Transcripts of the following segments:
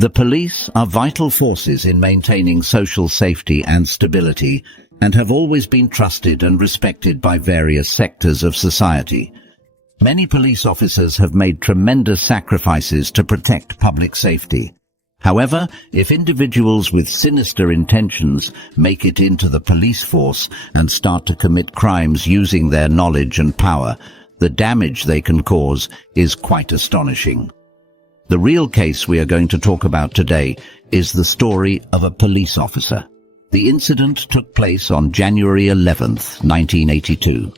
The police are vital forces in maintaining social safety and stability, and have always been trusted and respected by various sectors of society. Many police officers have made tremendous sacrifices to protect public safety. However, if individuals with sinister intentions make it into the police force and start to commit crimes using their knowledge and power, the damage they can cause is quite astonishing. The real case we are going to talk about today is the story of a police officer. The incident took place on January 11th, 1982.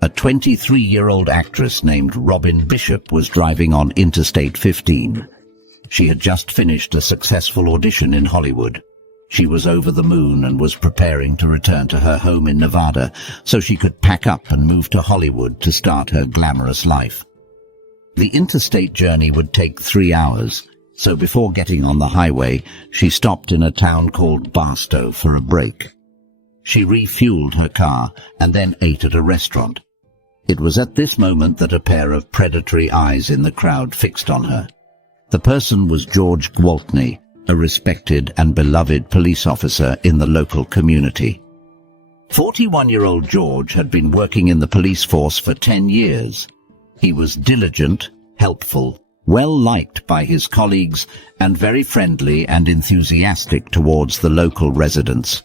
A 23-year-old actress named Robin Bishop was driving on Interstate 15. She had just finished a successful audition in Hollywood. She was over the moon and was preparing to return to her home in Nevada so she could pack up and move to Hollywood to start her glamorous life. The interstate journey would take 3 hours, so before getting on the highway, she stopped in a town called Barstow for a break. She refueled her car and then ate at a restaurant. It was at this moment that a pair of predatory eyes in the crowd fixed on her. The person was George Gwaltney, a respected and beloved police officer in the local community. 41-year-old George had been working in the police force for 10 years. He was diligent, helpful, well-liked by his colleagues, and very friendly and enthusiastic towards the local residents.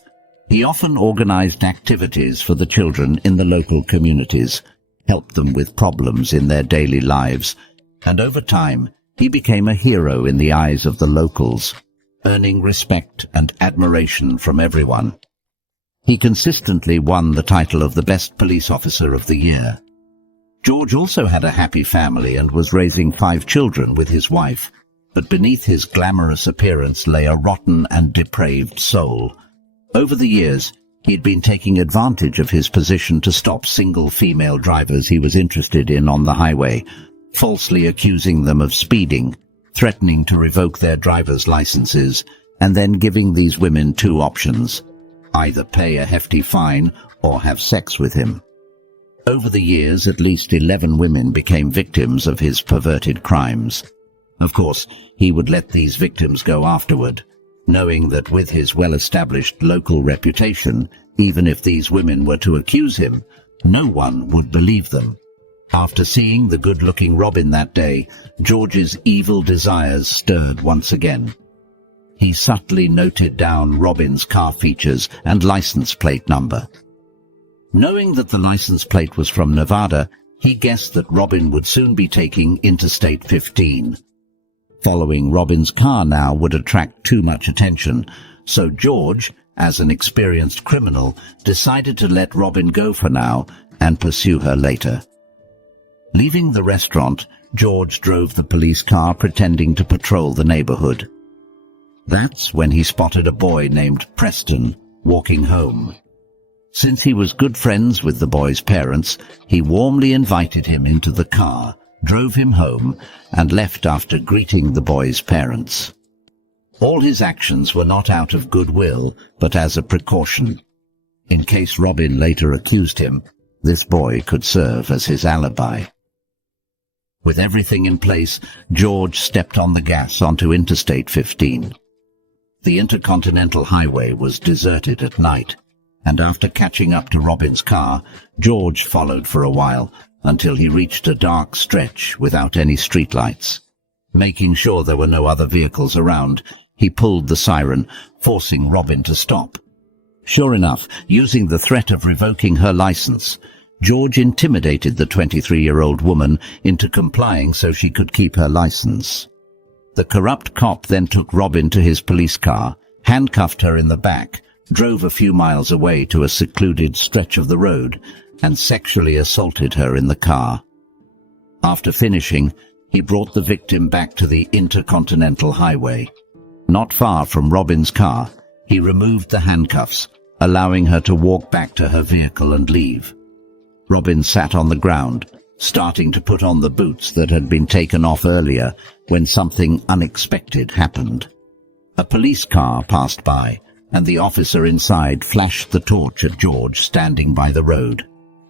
He often organized activities for the children in the local communities, helped them with problems in their daily lives, and over time, he became a hero in the eyes of the locals, earning respect and admiration from everyone. He consistently won the title of the Best Police Officer of the Year. George also had a happy family and was raising 5 children with his wife, but beneath his glamorous appearance lay a rotten and depraved soul. Over the years, he'd been taking advantage of his position to stop single female drivers he was interested in on the highway, falsely accusing them of speeding, threatening to revoke their driver's licenses, and then giving these women 2 options: either pay a hefty fine or have sex with him. Over the years, at least 11 women became victims of his perverted crimes. Of course, he would let these victims go afterward, knowing that with his well-established local reputation, even if these women were to accuse him, no one would believe them. After seeing the good-looking Robin that day, George's evil desires stirred once again. He subtly noted down Robin's car features and license plate number. Knowing that the license plate was from Nevada, he guessed that Robin would soon be taking Interstate 15. Following Robin's car now would attract too much attention, so George, as an experienced criminal, decided to let Robin go for now and pursue her later. Leaving the restaurant, George drove the police car pretending to patrol the neighborhood. That's when he spotted a boy named Preston walking home. Since he was good friends with the boy's parents, he warmly invited him into the car, drove him home, and left after greeting the boy's parents. All his actions were not out of goodwill, but as a precaution. In case Robin later accused him, this boy could serve as his alibi. With everything in place, George stepped on the gas onto Interstate 15. The Intercontinental Highway was deserted at night, and after catching up to Robin's car, George followed for a while until he reached a dark stretch without any streetlights. Making sure there were no other vehicles around, he pulled the siren, forcing Robin to stop. Sure enough, using the threat of revoking her license, George intimidated the 23-year-old woman into complying so she could keep her license. The corrupt cop then took Robin to his police car, handcuffed her in the back, drove a few miles away to a secluded stretch of the road, and sexually assaulted her in the car. After finishing, he brought the victim back to the Intercontinental Highway. Not far from Robin's car, he removed the handcuffs, allowing her to walk back to her vehicle and leave. Robin sat on the ground, starting to put on the boots that had been taken off earlier when something unexpected happened. A police car passed by, and the officer inside flashed the torch at George standing by the road.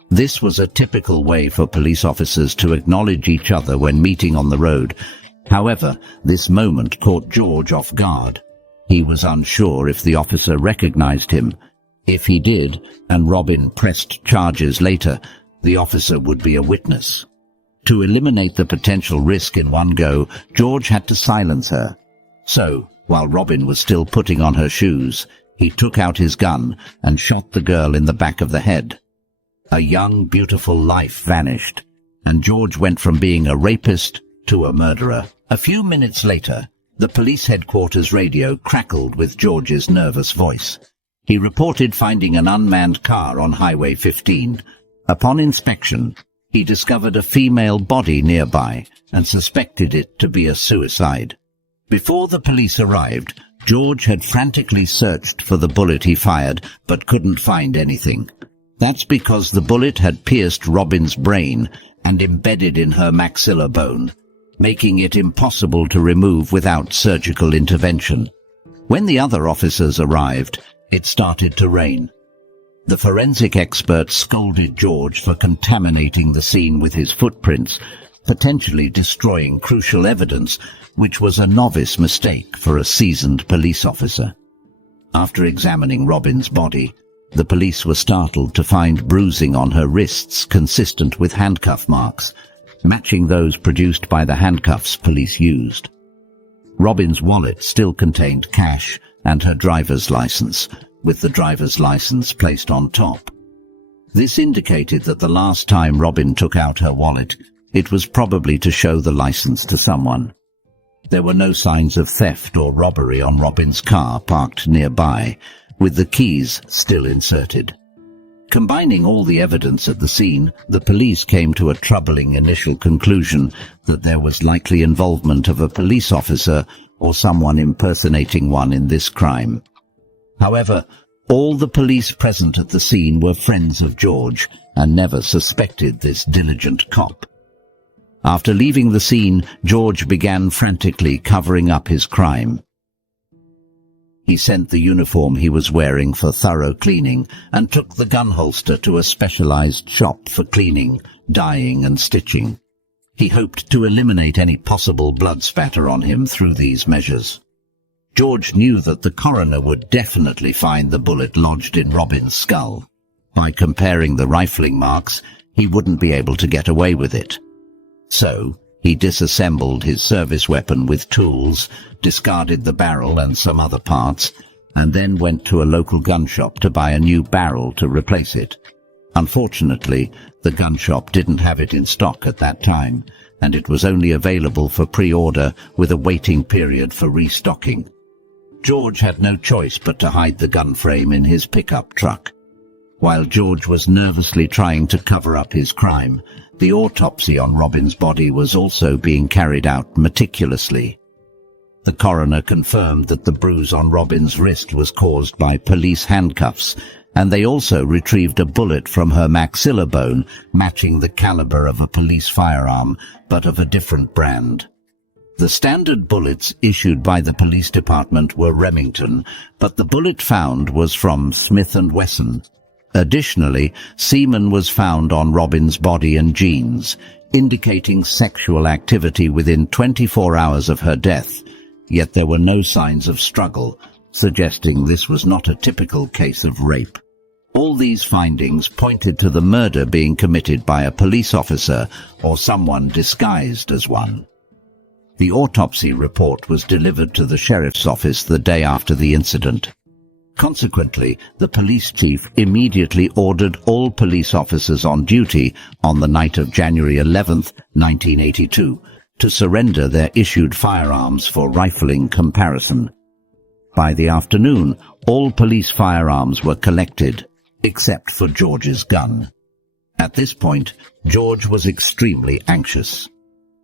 This was a typical way for police officers to acknowledge each other when meeting on the road, However, this moment caught George off guard. He was unsure if the officer recognized him. If he did, and Robin pressed charges later, the officer would be a witness. To eliminate the potential risk in one go, George had to silence her. So, while Robin was still putting on her shoes, he took out his gun and shot the girl in the back of the head. A young, beautiful life vanished, and George went from being a rapist to a murderer. A few minutes later, the police headquarters radio crackled with George's nervous voice. He reported finding an unmanned car on Highway 15. Upon inspection, he discovered a female body nearby and suspected it to be a suicide. Before the police arrived, George had frantically searched for the bullet he fired, but couldn't find anything. That's because the bullet had pierced Robin's brain and embedded in her maxilla bone, making it impossible to remove without surgical intervention. When the other officers arrived, it started to rain. The forensic expert scolded George for contaminating the scene with his footprints, potentially destroying crucial evidence, which was a novice mistake for a seasoned police officer. After examining Robin's body, the police were startled to find bruising on her wrists consistent with handcuff marks, matching those produced by the handcuffs police used. Robin's wallet still contained cash and her driver's license, with the driver's license placed on top. This indicated that the last time Robin took out her wallet, it was probably to show the license to someone. There were no signs of theft or robbery on Robin's car parked nearby, with the keys still inserted. Combining all the evidence at the scene, the police came to a troubling initial conclusion that there was likely involvement of a police officer or someone impersonating one in this crime. However, all the police present at the scene were friends of George and never suspected this diligent cop. After leaving the scene, George began frantically covering up his crime. He sent the uniform he was wearing for thorough cleaning and took the gun holster to a specialized shop for cleaning, dyeing and stitching. He hoped to eliminate any possible blood spatter on him through these measures. George knew that the coroner would definitely find the bullet lodged in Robin's skull. By comparing the rifling marks, he wouldn't be able to get away with it. So, he disassembled his service weapon with tools, discarded the barrel and some other parts, and then went to a local gun shop to buy a new barrel to replace it. Unfortunately, the gun shop didn't have it in stock at that time, and it was only available for pre-order with a waiting period for restocking. George had no choice but to hide the gun frame in his pickup truck. While George was nervously trying to cover up his crime, the autopsy on Robin's body was also being carried out meticulously. The coroner confirmed that the bruise on Robin's wrist was caused by police handcuffs, and they also retrieved a bullet from her maxilla bone matching the caliber of a police firearm, but of a different brand. The standard bullets issued by the police department were Remington, but the bullet found was from Smith & Wesson. Additionally, semen was found on Robin's body and jeans, indicating sexual activity within 24 hours of her death, yet there were no signs of struggle, suggesting this was not a typical case of rape. All these findings pointed to the murder being committed by a police officer or someone disguised as one. The autopsy report was delivered to the sheriff's office the day after the incident. Consequently, the police chief immediately ordered all police officers on duty on the night of January 11, 1982, to surrender their issued firearms for rifling comparison. By the afternoon, all police firearms were collected, except for George's gun. At this point, George was extremely anxious.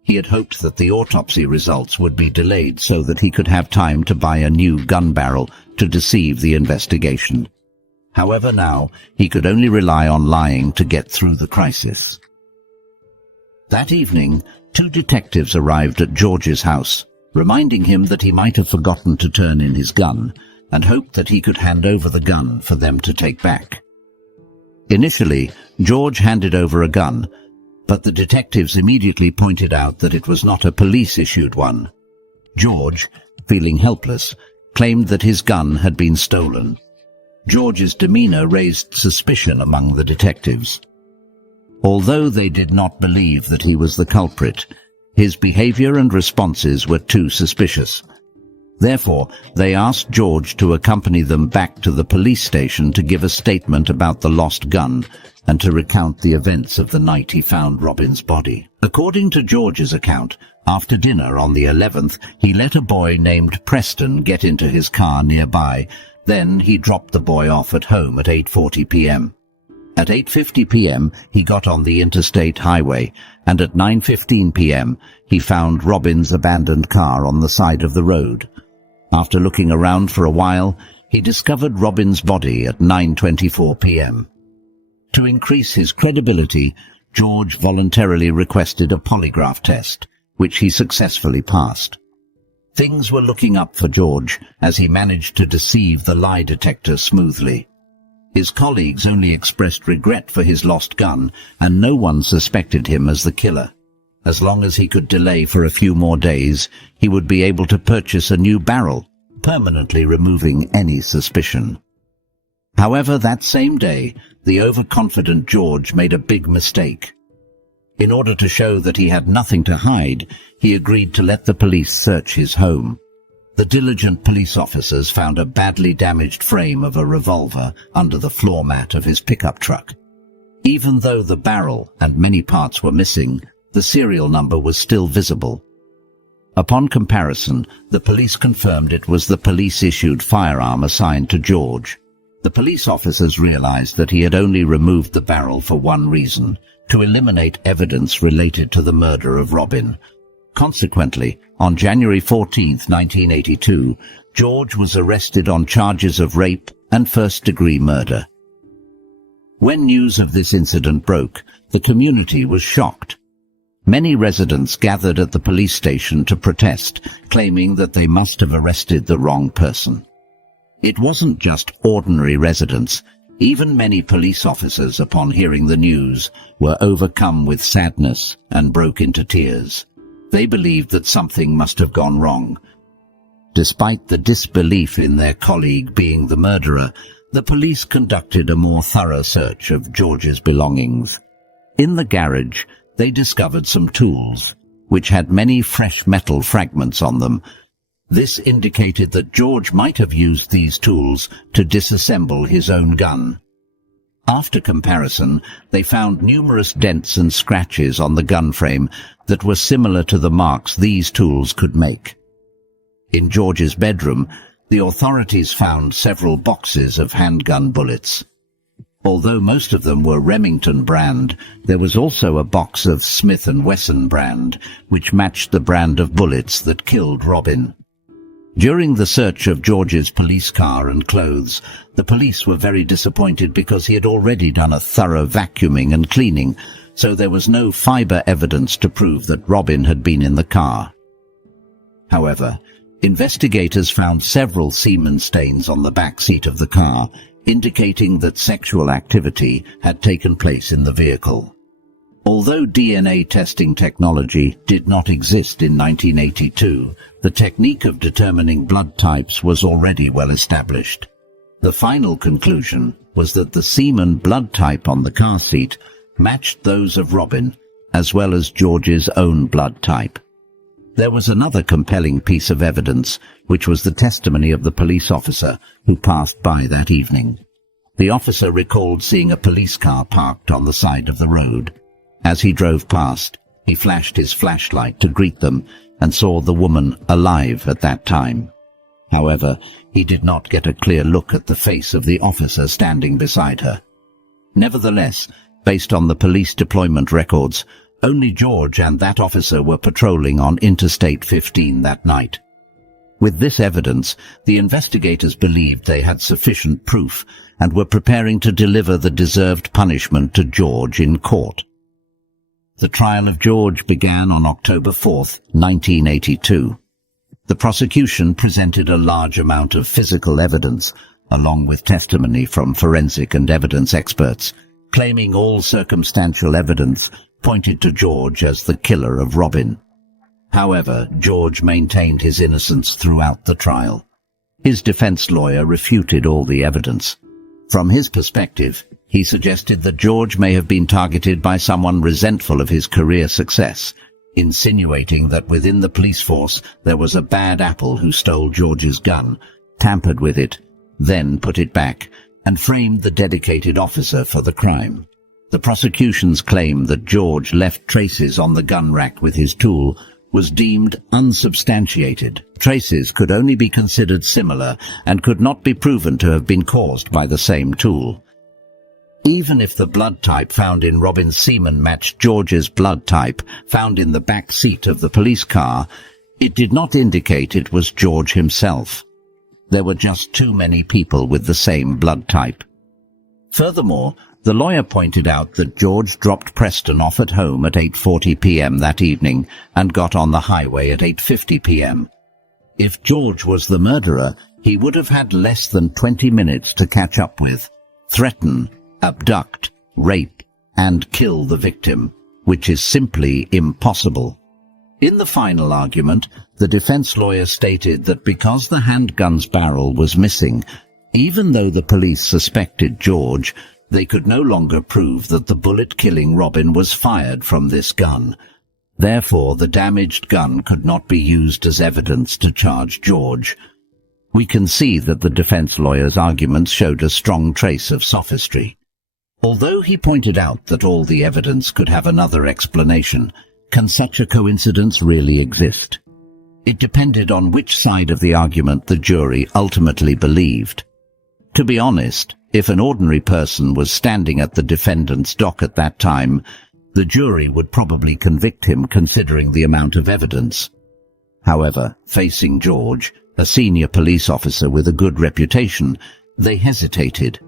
He had hoped that the autopsy results would be delayed so that he could have time to buy a new gun barrel to deceive the investigation. However, now he could only rely on lying to get through the crisis. That evening, 2 detectives arrived at George's house, reminding him that he might have forgotten to turn in his gun, and hoped that he could hand over the gun for them to take back. Initially, George handed over a gun, but the detectives immediately pointed out that it was not a police-issued one. George, feeling helpless, claimed that his gun had been stolen. George's demeanor raised suspicion among the detectives. Although they did not believe that he was the culprit, his behavior and responses were too suspicious. Therefore, they asked George to accompany them back to the police station to give a statement about the lost gun and to recount the events of the night he found Robin's body. According to George's account, after dinner on the 11th, he let a boy named Preston get into his car nearby. Then he dropped the boy off at home at 8:40 p.m. At 8:50 p.m., he got on the interstate highway, and at 9:15 p.m., he found Robin's abandoned car on the side of the road. After looking around for a while, he discovered Robin's body at 9:24 p.m. To increase his credibility, George voluntarily requested a polygraph test, which he successfully passed. Things were looking up for George as he managed to deceive the lie detector smoothly. His colleagues only expressed regret for his lost gun, and no one suspected him as the killer. As long as he could delay for a few more days, he would be able to purchase a new barrel, permanently removing any suspicion. However, that same day, the overconfident George made a big mistake. In order to show that he had nothing to hide, he agreed to let the police search his home. The diligent police officers found a badly damaged frame of a revolver under the floor mat of his pickup truck. Even though the barrel and many parts were missing, the serial number was still visible. Upon comparison, the police confirmed it was the police-issued firearm assigned to George. The police officers realized that he had only removed the barrel for one reason: to eliminate evidence related to the murder of Robin. Consequently, on January 14, 1982, George was arrested on charges of rape and first-degree murder. When news of this incident broke, the community was shocked. Many residents gathered at the police station to protest, claiming that they must have arrested the wrong person. It wasn't just ordinary residents. Even many police officers, upon hearing the news, were overcome with sadness and broke into tears. They believed that something must have gone wrong. Despite the disbelief in their colleague being the murderer, the police conducted a more thorough search of George's belongings. In the garage, they discovered some tools, which had many fresh metal fragments on them. This indicated that George might have used these tools to disassemble his own gun. After comparison, they found numerous dents and scratches on the gun frame that were similar to the marks these tools could make. In George's bedroom, the authorities found several boxes of handgun bullets. Although most of them were Remington brand, there was also a box of Smith & Wesson brand, which matched the brand of bullets that killed Robin. During the search of George's police car and clothes, the police were very disappointed because he had already done a thorough vacuuming and cleaning, so there was no fiber evidence to prove that Robin had been in the car. However, investigators found several semen stains on the back seat of the car, indicating that sexual activity had taken place in the vehicle. Although DNA testing technology did not exist in 1982, the technique of determining blood types was already well established. The final conclusion was that the semen blood type on the car seat matched those of Robin, as well as George's own blood type. There was another compelling piece of evidence, which was the testimony of the police officer who passed by that evening. The officer recalled seeing a police car parked on the side of the road. As he drove past, he flashed his flashlight to greet them and saw the woman alive at that time. However, he did not get a clear look at the face of the officer standing beside her. Nevertheless, based on the police deployment records, only George and that officer were patrolling on Interstate 15 that night. With this evidence, the investigators believed they had sufficient proof and were preparing to deliver the deserved punishment to George in court. The trial of George began on October 4, 1982. The prosecution presented a large amount of physical evidence, along with testimony from forensic and evidence experts, claiming all circumstantial evidence pointed to George as the killer of Robin. However, George maintained his innocence throughout the trial. His defense lawyer refuted all the evidence. From his perspective, he suggested that George may have been targeted by someone resentful of his career success, insinuating that within the police force there was a bad apple who stole George's gun, tampered with it, then put it back, and framed the dedicated officer for the crime. The prosecution's claim that George left traces on the gun rack with his tool was deemed unsubstantiated. Traces could only be considered similar and could not be proven to have been caused by the same tool. Even if the blood type found in Robin's semen matched George's blood type found in the back seat of the police car, it did not indicate it was George himself. There were just too many people with the same blood type. Furthermore, the lawyer pointed out that George dropped Preston off at home at 8:40 p.m. that evening and got on the highway at 8:50 p.m. If George was the murderer, he would have had less than 20 minutes to catch up with, threaten, abduct, rape, and kill the victim, which is simply impossible. In the final argument, the defense lawyer stated that because the handgun's barrel was missing, even though the police suspected George, they could no longer prove that the bullet killing Robin was fired from this gun. Therefore, the damaged gun could not be used as evidence to charge George. We can see that the defense lawyer's arguments showed a strong trace of sophistry. Although he pointed out that all the evidence could have another explanation, can such a coincidence really exist? It depended on which side of the argument the jury ultimately believed. To be honest, if an ordinary person was standing at the defendant's dock at that time, the jury would probably convict him considering the amount of evidence. However, facing George, a senior police officer with a good reputation, they hesitated.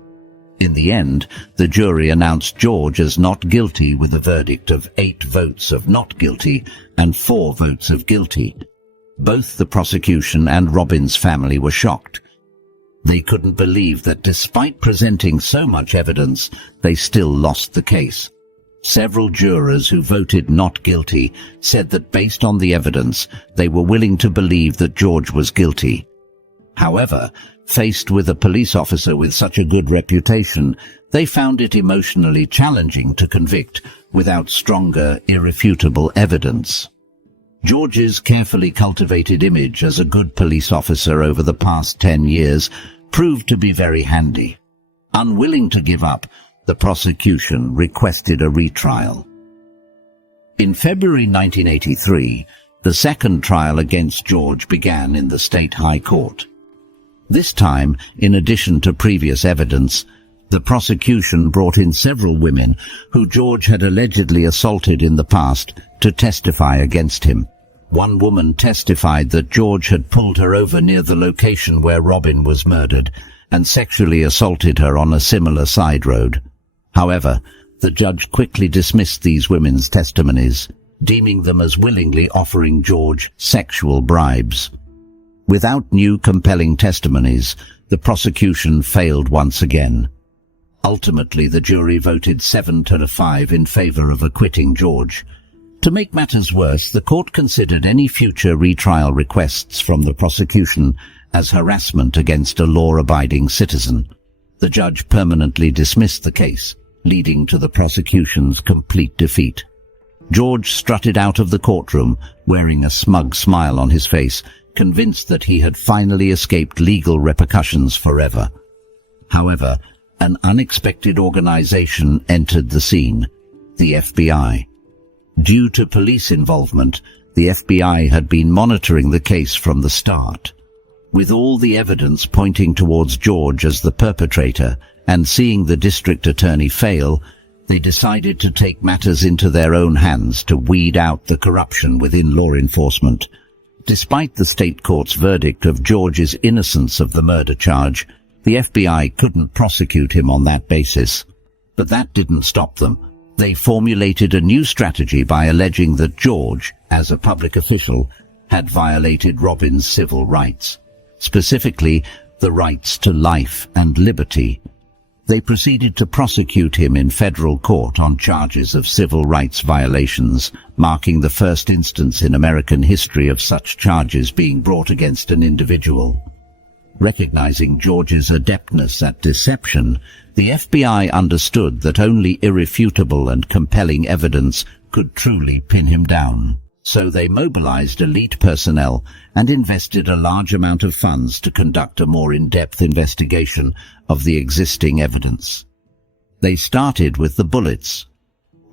In the end, the jury announced George as not guilty with a verdict of 8 votes of not guilty and 4 votes of guilty. Both the prosecution and Robin's family were shocked. They couldn't believe that despite presenting so much evidence, they still lost the case. Several jurors who voted not guilty said that based on the evidence, they were willing to believe that George was guilty. However, faced with a police officer with such a good reputation, they found it emotionally challenging to convict without stronger, irrefutable evidence. George's carefully cultivated image as a good police officer over the past 10 years proved to be very handy. Unwilling to give up, the prosecution requested a retrial. In February 1983, the second trial against George began in the state high court. This time, in addition to previous evidence, the prosecution brought in several women who George had allegedly assaulted in the past to testify against him. One woman testified that George had pulled her over near the location where Robin was murdered and sexually assaulted her on a similar side road. However, the judge quickly dismissed these women's testimonies, deeming them as willingly offering George sexual bribes. Without new compelling testimonies, the prosecution failed once again. Ultimately, the jury voted 7-5 in favor of acquitting George. To make matters worse, the court considered any future retrial requests from the prosecution as harassment against a law-abiding citizen. The judge permanently dismissed the case, leading to the prosecution's complete defeat. George strutted out of the courtroom, wearing a smug smile on his face, convinced that he had finally escaped legal repercussions forever. However, an unexpected organization entered the scene, the FBI. Due to police involvement, the FBI had been monitoring the case from the start. With all the evidence pointing towards George as the perpetrator and seeing the district attorney fail, they decided to take matters into their own hands to weed out the corruption within law enforcement. Despite the state court's verdict of George's innocence of the murder charge, the FBI couldn't prosecute him on that basis. But that didn't stop them. They formulated a new strategy by alleging that George, as a public official, had violated Robin's civil rights, specifically the rights to life and liberty. They proceeded to prosecute him in federal court on charges of civil rights violations, marking the first instance in American history of such charges being brought against an individual. Recognizing George's adeptness at deception, the FBI understood that only irrefutable and compelling evidence could truly pin him down. So they mobilized elite personnel and invested a large amount of funds to conduct a more in-depth investigation of the existing evidence. They started with the bullets.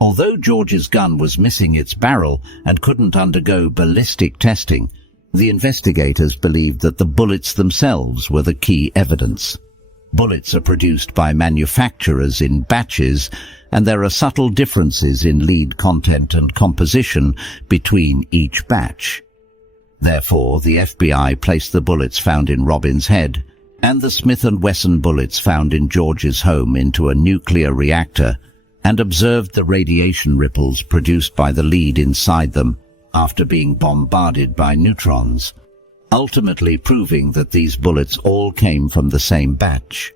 Although George's gun was missing its barrel and couldn't undergo ballistic testing, the investigators believed that the bullets themselves were the key evidence. Bullets are produced by manufacturers in batches, and there are subtle differences in lead content and composition between each batch. Therefore, the FBI placed the bullets found in Robin's head and the Smith & Wesson bullets found in George's home into a nuclear reactor and observed the radiation ripples produced by the lead inside them after being bombarded by neutrons, ultimately proving that these bullets all came from the same batch.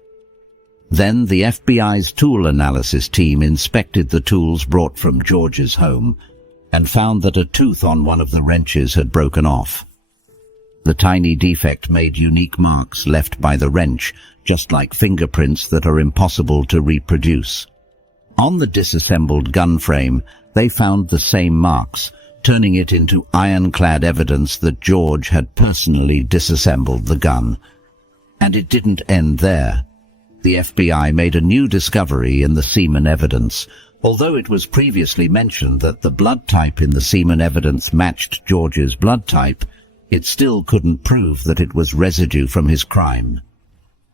Then the FBI's tool analysis team inspected the tools brought from George's home and found that a tooth on one of the wrenches had broken off. The tiny defect made unique marks left by the wrench, just like fingerprints that are impossible to reproduce. On the disassembled gun frame, they found the same marks, turning it into ironclad evidence that George had personally disassembled the gun. And it didn't end there. The FBI made a new discovery in the semen evidence. Although it was previously mentioned that the blood type in the semen evidence matched George's blood type, it still couldn't prove that it was residue from his crime.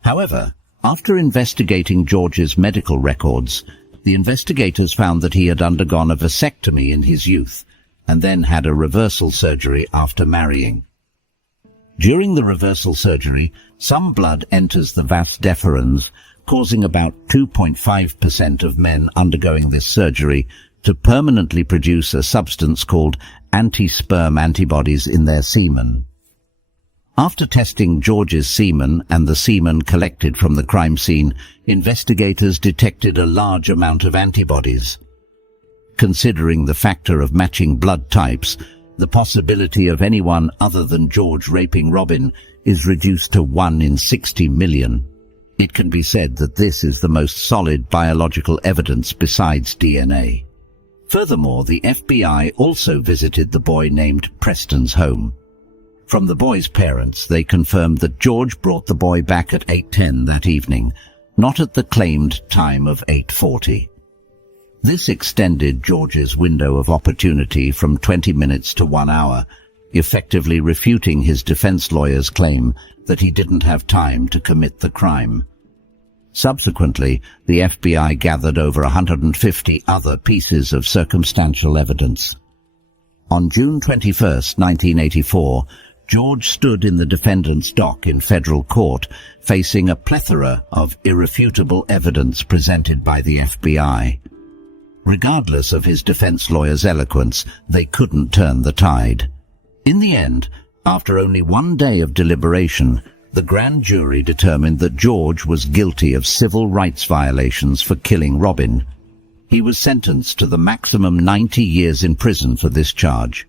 However, after investigating George's medical records, the investigators found that he had undergone a vasectomy in his youth and then had a reversal surgery after marrying. During the reversal surgery, some blood enters the vas deferens, causing about 2.5% of men undergoing this surgery to permanently produce a substance called anti-sperm antibodies in their semen. After testing George's semen and the semen collected from the crime scene, investigators detected a large amount of antibodies. Considering the factor of matching blood types, the possibility of anyone other than George raping Robin is reduced to 1 in 60 million. It can be said that this is the most solid biological evidence besides DNA. Furthermore, the FBI also visited the boy named Preston's home. From the boy's parents, they confirmed that George brought the boy back at 8:10 that evening, not at the claimed time of 8:40. This extended George's window of opportunity from 20 minutes to 1 hour, effectively refuting his defense lawyer's claim that he didn't have time to commit the crime. Subsequently, the FBI gathered over 150 other pieces of circumstantial evidence. On June 21, 1984, George stood in the defendant's dock in federal court, facing a plethora of irrefutable evidence presented by the FBI. Regardless of his defense lawyer's eloquence, they couldn't turn the tide. In the end, after only 1 day of deliberation, the grand jury determined that George was guilty of civil rights violations for killing Robin. He was sentenced to the maximum 90 years in prison for this charge.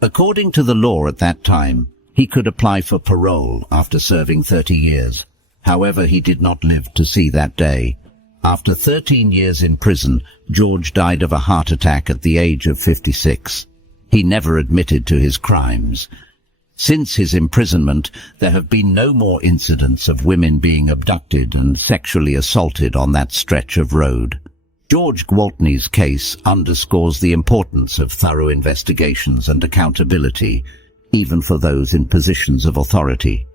According to the law at that time, he could apply for parole after serving 30 years. However, he did not live to see that day. After 13 years in prison, George died of a heart attack at the age of 56. He never admitted to his crimes. Since his imprisonment, there have been no more incidents of women being abducted and sexually assaulted on that stretch of road. George Gwaltney's case underscores the importance of thorough investigations and accountability, even for those in positions of authority.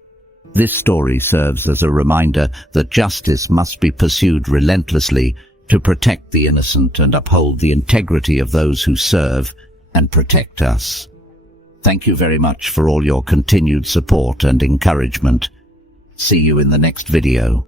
This story serves as a reminder that justice must be pursued relentlessly to protect the innocent and uphold the integrity of those who serve and protect us. Thank you very much for all your continued support and encouragement. See you in the next video.